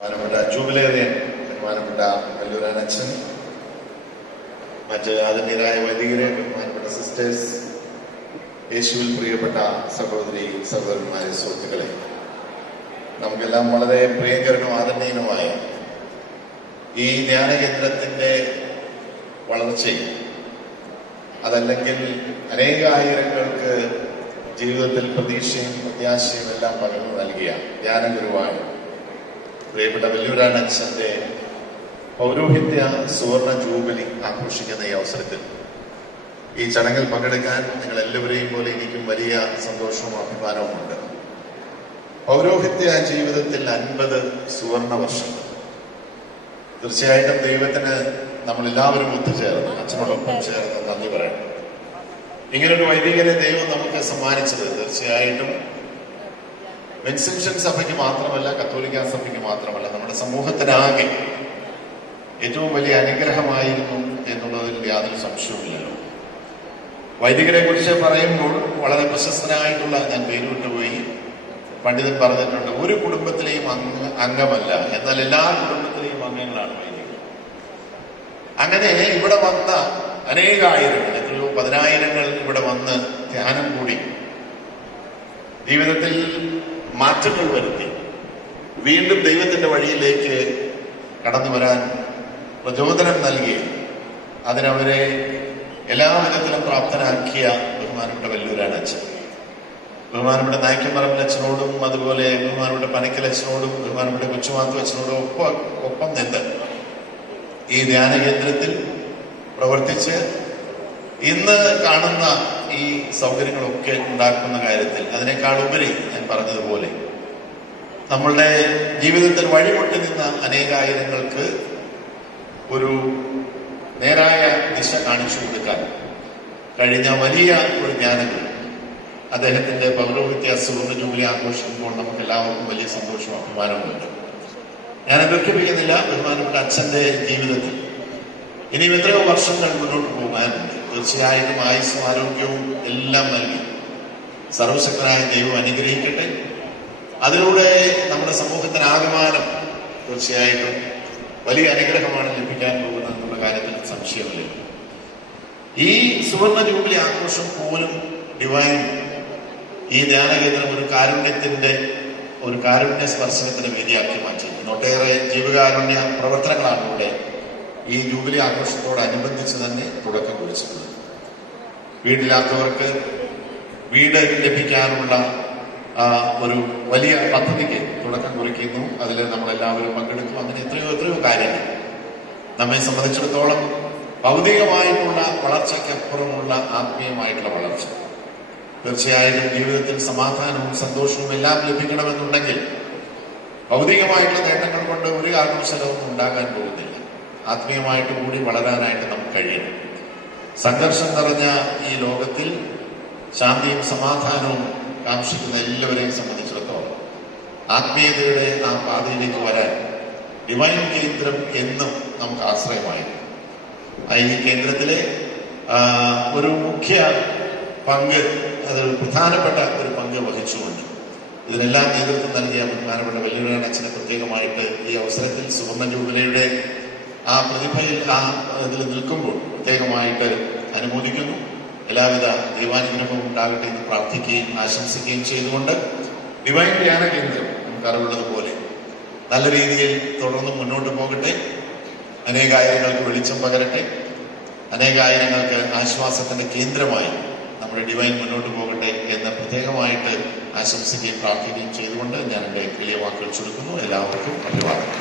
ബഹുമാനപ്പെട്ട ജൂബിലേറിയൻ ബഹുമാനപ്പെട്ട വല്ലൂരാനച്ഛൻ, മറ്റ് ആദരണീയരായ വൈദികരെ, ബഹുമാനപ്പെട്ട സിസ്റ്റേഴ്സ്, യേശുവിൽ പ്രിയപ്പെട്ട സഹോദരി സഹോദരന്മാരെ, സുഹൃത്തുക്കളെ, നമുക്കെല്ലാം വളരെ പ്രിയങ്കരനും ആദരണീയനുമായ ഈ ധ്യാനകേന്ദ്രത്തിന്റെ വളർച്ചയും അതല്ലെങ്കിൽ അനേകായിരങ്ങൾക്ക് ജീവിതത്തിൽ പ്രതീക്ഷയും പ്രത്യാശയും എല്ലാം പകർന്നു നൽകിയ ധ്യാനഗുരുവായ പ്രിയപ്പെട്ട വല്ലൂരാനച്ഛന്റെ പൗരോഹിത്യ സുവർണ ജൂബിലി ആഘോഷിക്കുന്ന ഈ അവസരത്തിൽ ഈ ചടങ്ങിൽ പങ്കെടുക്കാൻ നിങ്ങൾ എല്ലാവരെയും പോലെ എനിക്കും വലിയ സന്തോഷവും അഭിമാനവുമുണ്ട്. പൗരോഹിത്യ ജീവിതത്തിൽ 50 സുവർണ വർഷം. തീർച്ചയായിട്ടും ദൈവത്തിന് നമ്മളെല്ലാവരും ഒത്തുചേർന്ന്, അച്ഛനോടൊപ്പം ചേർന്ന് നന്ദി പറയണം. ഇങ്ങനൊരു വൈദികരെ ദൈവം നമുക്ക് സമ്മാനിച്ചത് തീർച്ചയായിട്ടും വിൻസെൻഷൻ സഭയ്ക്ക് മാത്രമല്ല, കത്തോലിക്ക സഭയ്ക്ക് മാത്രമല്ല, നമ്മുടെ സമൂഹത്തിനാകെ ഏറ്റവും വലിയ അനുഗ്രഹമായിരുന്നു എന്നുള്ളതിൽ യാതൊരു സംശയവുമില്ലല്ലോ. വൈദികരെ കുറിച്ച് പറയുമ്പോൾ വളരെ പ്രശസ്തനായിട്ടുള്ള, ഞാൻ പേര് വിട്ടുപോയി, പണ്ഡിതൻ പറഞ്ഞിട്ടുണ്ട്, ഒരു കുടുംബത്തിലെയും അംഗമല്ല, എന്നാൽ എല്ലാ കുടുംബത്തിലെയും അംഗങ്ങളാണ് വൈദികർ. അങ്ങനെ ഇവിടെ വന്ന അനേകായിരങ്ങൾ, എത്രയോ 10,000ങ്ങൾ ഇവിടെ വന്ന് ധ്യാനം കൂടി ജീവിതത്തിൽ മാറ്റങ്ങൾ വരുത്തി വീണ്ടും ദൈവത്തിന്റെ വഴിയിലേക്ക് കടന്നു വരാൻ പ്രചോദനം നൽകി അതിനവരെ എല്ലാ വിധത്തിലും പ്രാപ്തനാക്കിയ ബഹുമാനപ്പെട്ട വല്ലൂരാനച്ഛൻ, ബഹുമാനപ്പെട്ട നായ്ക്കമ്പറമ്പിലച്ഛനോടും അതുപോലെ ബഹുമാനപ്പെട്ട പനക്കലച്ഛനോടും ബഹുമാനപ്പെട്ട കൊച്ചുമാത്തു അച്ഛനോടും ഒപ്പം നിന്ന് ഈ ധ്യാനകേന്ദ്രത്തിൽ പ്രവർത്തിച്ച് ഇന്ന് കാണുന്ന ഈ സൗകര്യങ്ങളൊക്കെ ഉണ്ടാക്കുന്ന കാര്യത്തിൽ അതിനേക്കാൾ ഉപരി ഞാൻ പറഞ്ഞതുപോലെ നമ്മളുടെ ജീവിതത്തിൽ വഴിമുട്ടി നിന്ന അനേകായിരങ്ങൾക്ക് ഒരു നേരായ ദിശ കാണിച്ചു കൊടുക്കാൻ കഴിഞ്ഞ വലിയ ഒരു ജ്ഞാനങ്ങൾ അദ്ദേഹത്തിന്റെ പൗരോഹിത്യ സുവർണ ജൂബിലി ആഘോഷിക്കുമ്പോൾ നമുക്ക് എല്ലാവർക്കും വലിയ സന്തോഷവും അഭിമാനവുമുണ്ട്. ഞാൻ ദുഃഖിപ്പിക്കുന്നില്ല. ബഹുമാനപ്പെട്ട അച്ഛന്റെ ജീവിതത്തിൽ ഇനിയും എത്രയോ വർഷങ്ങൾ മുന്നോട്ട് പോകാനുണ്ട്. തീർച്ചയായിട്ടും ആയുസ്സും ആരോഗ്യവും എല്ലാം നൽകി സർവശക്തനായ ദൈവം അനുഗ്രഹിക്കട്ടെ. അതിലൂടെ നമ്മുടെ സമൂഹത്തിനാകമാനം തീർച്ചയായിട്ടും വലിയ അനുഗ്രഹമാണ് ലഭിക്കാൻ പോകുന്നത് എന്നുള്ള കാര്യത്തിൽ സംശയമില്ല. ഈ സുവർണ ജൂബിലി ആഘോഷം പോലും ഡിവൈൻ ഈ ധ്യാനകേന്ദ്രം ഒരു കാരുണ്യ സ്പർശനത്തിന് വേദിയാക്കി മാറ്റിയിരുന്നു. ഒട്ടേറെ ജീവകാരുണ്യ പ്രവർത്തനങ്ങളാണ് ഇവിടെ ഈ ജൂബിലി ആഘോഷത്തോടനുബന്ധിച്ച് തന്നെ തുടക്കം കുറിച്ചിട്ടുള്ളത്. വീടില്ലാത്തവർക്ക് വീട് ലഭിക്കാനുള്ള ഒരു വലിയ പദ്ധതിക്ക് തുടക്കം കുറിക്കുന്നു. അതിൽ നമ്മളെല്ലാവരും പങ്കെടുക്കും. അങ്ങനെ എത്രയോ കാര്യങ്ങൾ നമ്മെ സംബന്ധിച്ചിടത്തോളം ഭൗതികമായിട്ടുള്ള വളർച്ചയ്ക്കപ്പുറമുള്ള ആത്മീയമായിട്ടുള്ള വളർച്ച. തീർച്ചയായിട്ടും ജീവിതത്തിൽ സമാധാനവും സന്തോഷവും എല്ലാം ലഭിക്കണമെന്നുണ്ടെങ്കിൽ ഭൗതികമായിട്ടുള്ള നേട്ടങ്ങൾ കൊണ്ട് ഒരു കാരണവശാലും ഉണ്ടാകാൻ പോകുന്നില്ല. ആത്മീയമായിട്ട് കൂടി വളരാനായിട്ട് നമുക്ക് കഴിയണം. സംഘർഷം നിറഞ്ഞ ഈ ലോകത്തിൽ ശാന്തിയും സമാധാനവും കാക്ഷിക്കുന്ന എല്ലാവരെയും സംബന്ധിച്ചിടത്തോളം ആത്മീയതയുടെ ആ പാതയിലേക്ക് വരാൻ ഡിവൈൻ കേന്ദ്രം എന്നും നമുക്ക് ആശ്രയമായിരുന്നു. ഈ കേന്ദ്രത്തിലെ ഒരു മുഖ്യ പങ്ക്, അതൊരു പ്രധാനപ്പെട്ട ഒരു പങ്ക് വഹിച്ചുകൊണ്ട് ഇതിനെല്ലാം നേതൃത്വം നൽകിയ ബഹുമാനപ്പെട്ട വല്ലൂരാനച്ഛനെ പ്രത്യേകമായിട്ട് ഈ അവസരത്തിൽ സുവർണ ജൂബിലിയുടെ ആ പ്രതിഭയിൽ ഇതിൽ നിൽക്കുമ്പോൾ പ്രത്യേകമായിട്ട് അനുമോദിക്കുന്നു. എല്ലാവിധ ദൈവാനുഗ്രഹവും ഉണ്ടാകട്ടെ എന്ന് പ്രാർത്ഥിക്കുകയും ആശംസിക്കുകയും ചെയ്തുകൊണ്ട് ഡിവൈൻ ധ്യാന കേന്ദ്രം നമുക്കറിവുള്ളതുപോലെ നല്ല രീതിയിൽ തുടർന്ന് മുന്നോട്ട് പോകട്ടെ. അനേകായിരങ്ങൾക്ക് വെളിച്ചം പകരട്ടെ. അനേകായിരങ്ങൾക്ക് ആശ്വാസത്തിന്റെ കേന്ദ്രമായി നമ്മുടെ ഡിവൈൻ മുന്നോട്ട് പോകട്ടെ എന്ന് പ്രത്യേകമായിട്ട് ആശംസിക്കുകയും പ്രാർത്ഥിക്കുകയും ചെയ്തുകൊണ്ട് ഞാൻ എൻ്റെ വലിയ വാക്കുകൾ ചുരുക്കുന്നു. എല്ലാവർക്കും അഭിവാദനം.